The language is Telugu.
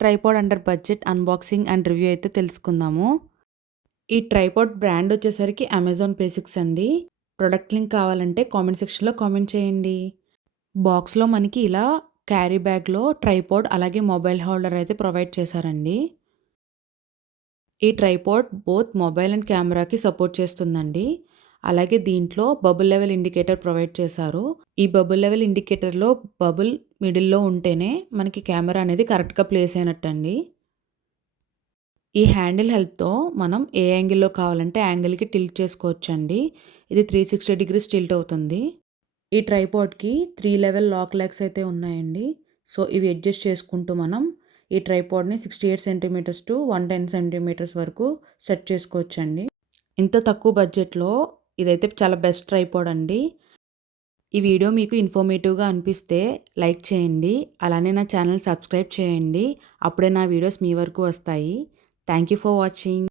Tripod under budget unboxing and review అయితే తెలుసుకుందాము. ఈ ట్రైపాడ్ బ్రాండ్ వచ్చేసరికి అమెజాన్ బేసిక్స్ అండి. ప్రొడక్ట్ లింక్ కావాలంటే కామెంట్ సెక్షన్‌లో కామెంట్ చేయండి. బాక్స్‌లో మనకి ఇలా క్యారీ బ్యాగ్‌లో ట్రైపాడ్ అలాగే మొబైల్ హోల్డర్ అయితే ప్రొవైడ్ చేశారండి. ఈ ట్రైపాడ్ బోత్ మొబైల్ అండ్ కెమెరాకి సపోర్ట్ చేస్తుందండి. అలాగే దీంట్లో బబుల్ లెవెల్ ఇండికేటర్ ప్రొవైడ్ చేశారు. ఈ బబుల్ లెవెల్ ఇండికేటర్‌లో బబుల్ మిడిల్‌లో ఉంటేనే మనకి కెమెరా అనేది కరెక్ట్‌గా ప్లేస్ అయినట్టండి. ఈ హ్యాండిల్ హెల్ప్‌తో మనం ఏ యాంగిల్‌లో కావాలంటే యాంగిల్‌కి టిల్ట్ చేసుకోవచ్చండి. ఇది 360 డిగ్రీస్ టిల్ట్ అవుతుంది. ఈ ట్రైపాడ్‌కి 3 లెవెల్ లాక్ లెగ్స్ అయితే ఉన్నాయండి. సో, ఇవి అడ్జస్ట్ చేసుకుంటూ మనం ఈ ట్రైపాడ్‌ని 68 సెంటీమీటర్స్ టు 110 సెంటీమీటర్స్ వరకు సెట్ చేసుకోవచ్చండి. ఇంత తక్కువ బడ్జెట్‌లో ఇదైతే చాలా బెస్ట్ ట్రైపాడ్ అండి. ఈ వీడియో మీకు ఇన్ఫర్మేటివ్‌గా అనిపిస్తే లైక్ చేయండి. అలానే నా ఛానల్ సబ్స్క్రైబ్ చేయండి. అప్పుడే నా వీడియోస్ మీ వరకు వస్తాయి. Thank you for watching.